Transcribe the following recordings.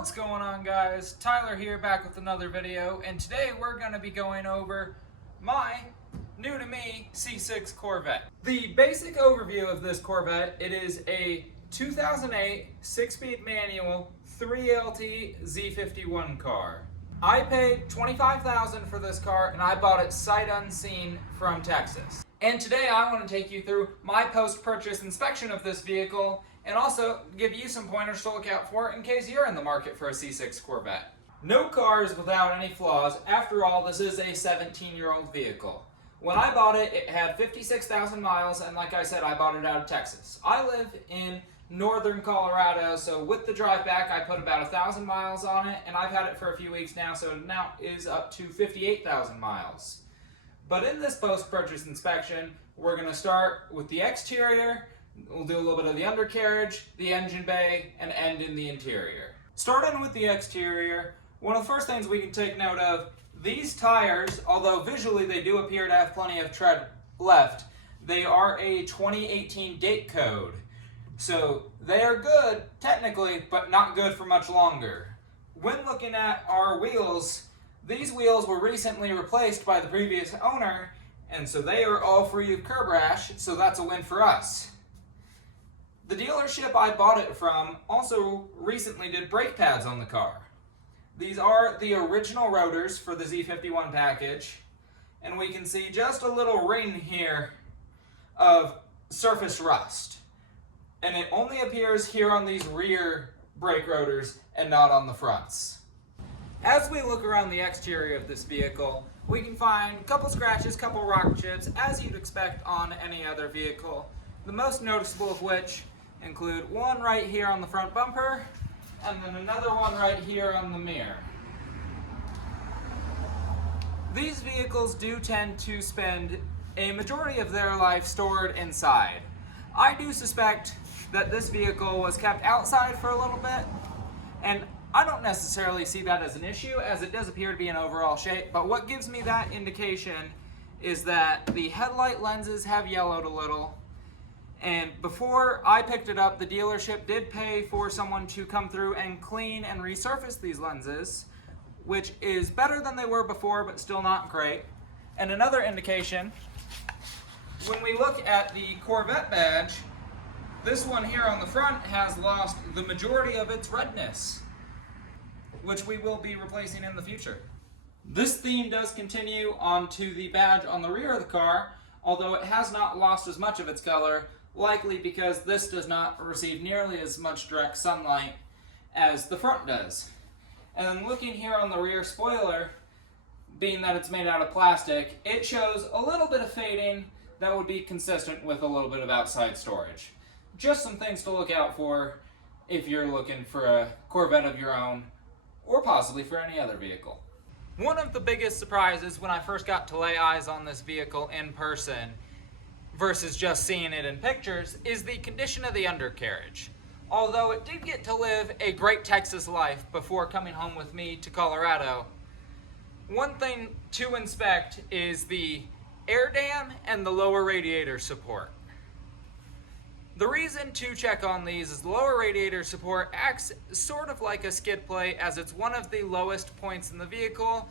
What's going on, guys? Tyler here, back with another video, and today we're going to be going over my new to me C6 Corvette. The basic overview of this Corvette: it is a 2008 6-speed manual 3LT Z51 car. I paid $25,000 for this car, and I bought it sight unseen from Texas. And today I want to take you through my post-purchase inspection of this vehicle and also give you some pointers to look out for in case you're in the market for a C6 Corvette. No car is without any flaws. After all, this is a 17-year-old vehicle. When I bought it, it had 56,000 miles, and like I said, I bought it out of Texas. I live in northern Colorado, so with the drive back, I put about 1,000 miles on it, and I've had it for a few weeks now, so now it is up to 58,000 miles. But in this post-purchase inspection, we're going to start with the exterior. We'll do a little bit of the undercarriage, the engine bay, and end in the interior. Starting with the exterior, one of the first things we can take note of, these tires, although visually they do appear to have plenty of tread left, they are a 2018 date code. So they are good, technically, but not good for much longer. When looking at our wheels, these wheels were recently replaced by the previous owner, and so they are all free of curb rash, so that's a win for us. The dealership I bought it from also recently did brake pads on the car. These are the original rotors for the Z51 package, and we can see just a little ring here of surface rust. And it only appears here on these rear brake rotors and not on the fronts. As we look around the exterior of this vehicle, we can find a couple scratches, couple rock chips, as you'd expect on any other vehicle. The most noticeable of which include one right here on the front bumper, and then another one right here on the mirror. These vehicles do tend to spend a majority of their life stored inside. I do suspect that this vehicle was kept outside for a little bit, and I don't necessarily see that as an issue, as it does appear to be in overall shape, but what gives me that indication is that the headlight lenses have yellowed a little. And before I picked it up, the dealership did pay for someone to come through and clean and resurface these lenses, which is better than they were before, but still not great. And another indication, when we look at the Corvette badge, this one here on the front has lost the majority of its redness, which we will be replacing in the future. This theme does continue onto the badge on the rear of the car, although it has not lost as much of its color, likely because this does not receive nearly as much direct sunlight as the front does. And then looking here on the rear spoiler, being that it's made out of plastic, it shows a little bit of fading that would be consistent with a little bit of outside storage. Just some things to look out for if you're looking for a Corvette of your own, or possibly for any other vehicle. One of the biggest surprises when I first got to lay eyes on this vehicle in person versus just seeing it in pictures is the condition of the undercarriage. Although it did get to live a great Texas life before coming home with me to Colorado, one thing to inspect is the air dam and the lower radiator support. The reason to check on these is the lower radiator support acts sort of like a skid plate, as it's one of the lowest points in the vehicle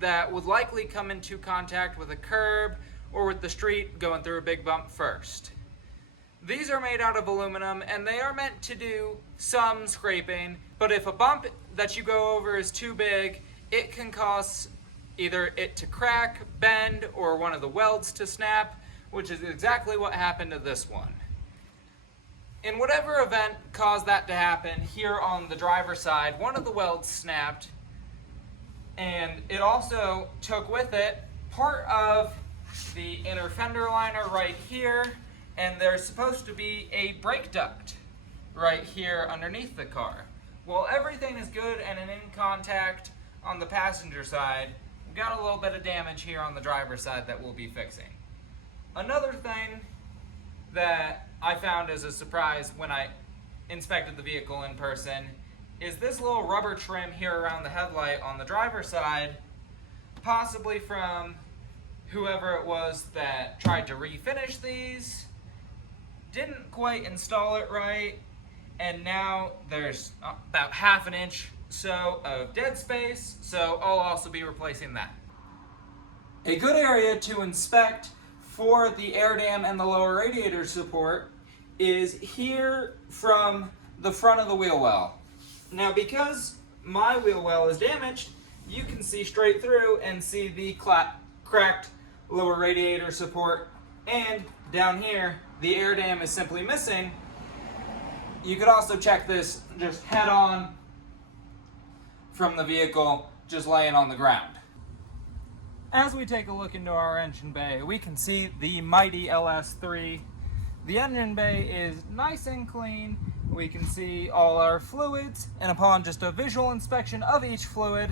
that would likely come into contact with a curb or with the street going through a big bump first. These are made out of aluminum, and they are meant to do some scraping, but if a bump that you go over is too big, it can cause either it to crack, bend, or one of the welds to snap, which is exactly what happened to this one. In whatever event caused that to happen, here on the driver's side, one of the welds snapped, and it also took with it part of the inner fender liner right here, and there's supposed to be a brake duct right here underneath the car. Well, everything is good and in contact on the passenger side. We've got a little bit of damage here on the driver's side that we'll be fixing. Another thing that I found as a surprise when I inspected the vehicle in person is this little rubber trim here around the headlight on the driver's side, possibly from whoever it was that tried to refinish these, didn't quite install it right, and now there's about ½ inch so of dead space, so I'll also be replacing that. A good area to inspect for the air dam and the lower radiator support is here from the front of the wheel well. Now, because my wheel well is damaged, you can see straight through and see the cracked lower radiator support, and down here the air dam is simply missing. You could also check this just head on from the vehicle, just laying on the ground. As we take a look into our engine bay, we can see the mighty LS3. The engine bay is nice and clean. We can see all our fluids, and upon just a visual inspection of each fluid,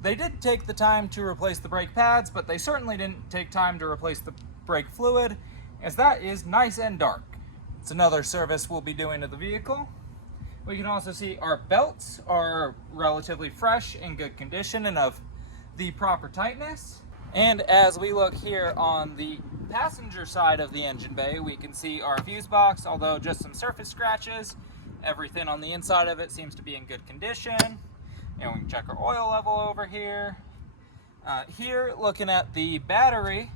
they did take the time to replace the brake pads, but they certainly didn't take time to replace the brake fluid, as that is nice and dark. It's another service we'll be doing to the vehicle. We can also see our belts are relatively fresh, in good condition, and of the proper tightness. And as we look here on the passenger side of the engine bay, we can see our fuse box, although just some surface scratches. Everything on the inside of it seems to be in good condition. And we can check our oil level over here. Here, looking at the battery,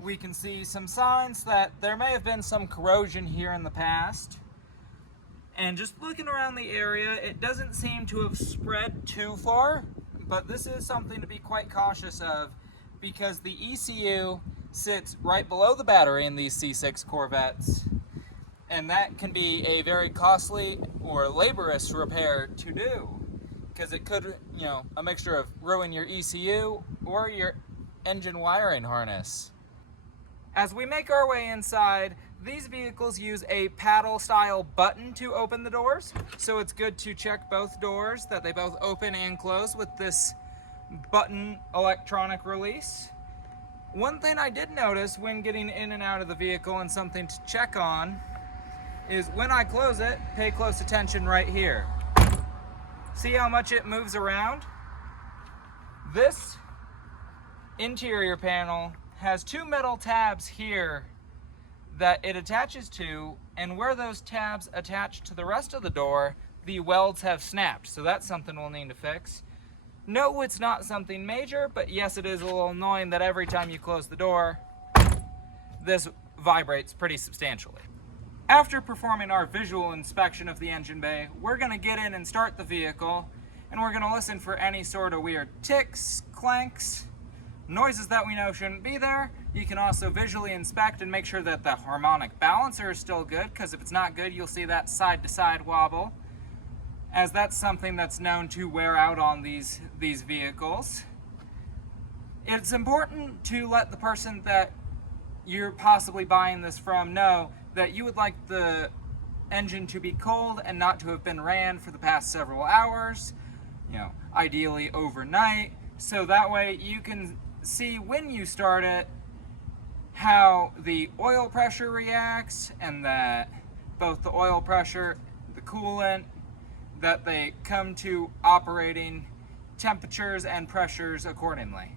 we can see some signs that there may have been some corrosion here in the past. And just looking around the area, it doesn't seem to have spread too far, but this is something to be quite cautious of, because the ECU sits right below the battery in these C6 Corvettes, and that can be a very costly or laborious repair to do, because it could, a mixture of ruin your ECU or your engine wiring harness. As we make our way inside, these vehicles use a paddle style button to open the doors, so it's good to check both doors that they both open and close with this button electronic release. One thing I did notice when getting in and out of the vehicle, and something to check on, is when I close it, pay close attention right here. See how much it moves around? This interior panel has two metal tabs here that it attaches to, and where those tabs attach to the rest of the door, the welds have snapped, so that's something we'll need to fix. No, it's not something major, but yes, it is a little annoying that every time you close the door, this vibrates pretty substantially. After performing our visual inspection of the engine bay, we're going to get in and start the vehicle, and we're going to listen for any sort of weird ticks, clanks, noises that we know shouldn't be there. You can also visually inspect and make sure that the harmonic balancer is still good, because if it's not good, you'll see that side-to-side wobble, as that's something that's known to wear out on these vehicles. It's important to let the person that you're possibly buying this from know that you would like the engine to be cold and not to have been ran for the past several hours, ideally overnight, so that way you can see when you start it how the oil pressure reacts, and that both the oil pressure, the coolant, that they come to operating temperatures and pressures accordingly.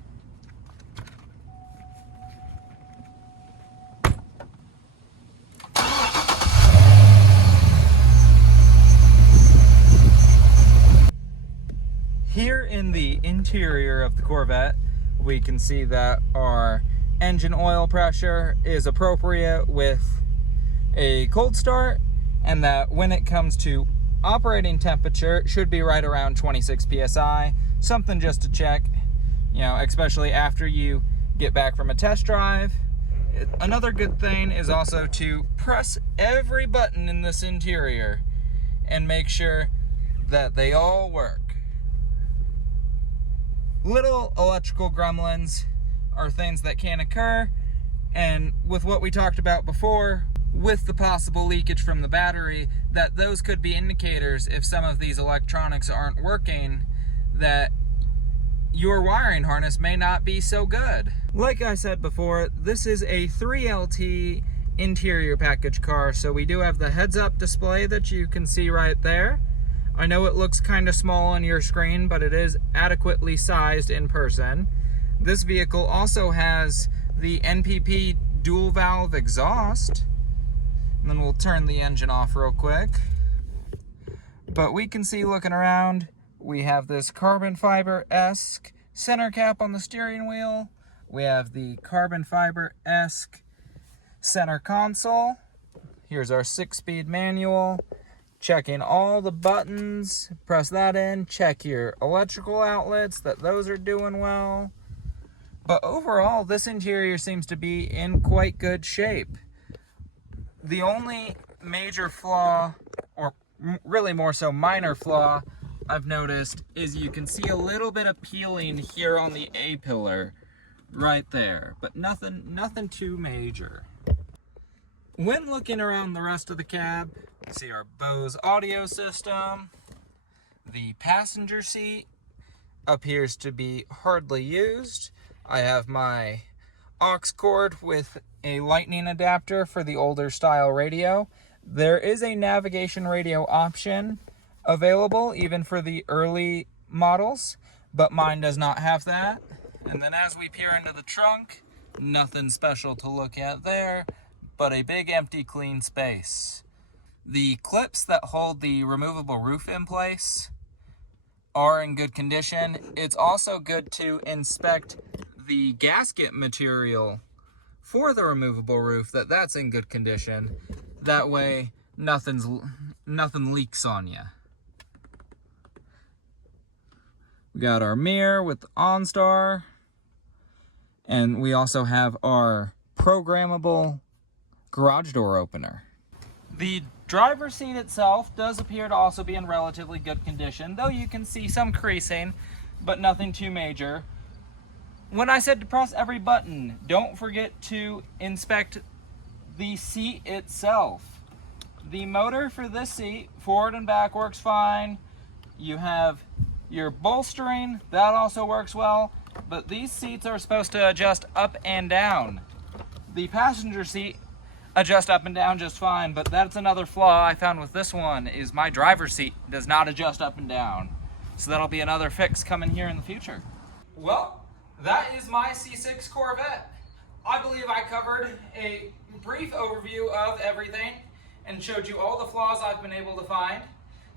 Here in the interior of the Corvette, we can see that our engine oil pressure is appropriate with a cold start, and that when it comes to operating temperature, it should be right around 26 psi, something just to check, especially after you get back from a test drive. Another good thing is also to press every button in this interior and make sure that they all work. Little electrical gremlins are things that can occur, and with what we talked about before, with the possible leakage from the battery, that those could be indicators, if some of these electronics aren't working, that your wiring harness may not be so good. Like I said before, this is a 3LT interior package car, so we do have the heads-up display that you can see right there. I know it looks kind of small on your screen, but it is adequately sized in person. This vehicle also has the NPP dual valve exhaust. And then we'll turn the engine off real quick. But we can see, looking around, We have this carbon fiber-esque center cap on the steering wheel. We have the carbon fiber-esque center console. Here's our 6-speed manual. Checking all the buttons. Press that in. Check your electrical outlets, that those are doing well. But overall, this interior seems to be in quite good shape. The only major flaw, or really more so minor flaw, I've noticed is you can see a little bit of peeling here on the A-pillar right there, but nothing too major. When looking around the rest of the cab, you see our Bose audio system. The passenger seat appears to be hardly used. I have my aux cord with a lightning adapter for the older style radio. There is a navigation radio option available even for the early models, but mine does not have that. And then as we peer into the trunk, nothing special to look at there, but a big empty clean space. The clips that hold the removable roof in place are in good condition. It's also good to inspect the gasket material for the removable roof, that's in good condition. That way nothing leaks on you. We got our mirror with OnStar, and we also have our programmable garage door opener. The driver's seat itself does appear to also be in relatively good condition, though you can see some creasing, but nothing too major. When I said to press every button, don't forget to inspect the seat itself. The motor for this seat, forward and back, works fine. You have your bolstering, that also works well, but these seats are supposed to adjust up and down. The passenger seat adjusts up and down just fine, but that's another flaw I found with this one, is my driver's seat does not adjust up and down. So that'll be another fix coming here in the future. Well, that is my C6 Corvette. I believe I covered a brief overview of everything and showed you all the flaws I've been able to find.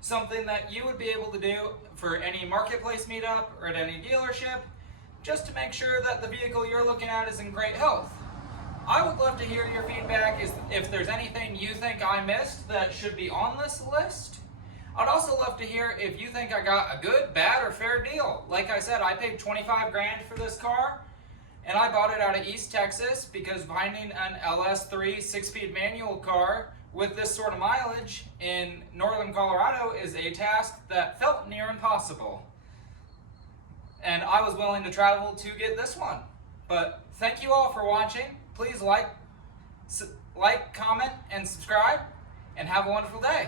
Something that you would be able to do for any marketplace meetup or at any dealership, just to make sure that the vehicle you're looking at is in great health. I would love to hear your feedback if there's anything you think I missed that should be on this list. I'd also love to hear if you think I got a good, bad, or fair deal. Like I said, I paid $25 grand for this car, and I bought it out of East Texas because finding an LS3 6-speed manual car with this sort of mileage in northern Colorado is a task that felt near impossible. And I was willing to travel to get this one. But thank you all for watching. Please like, comment, and subscribe, and have a wonderful day.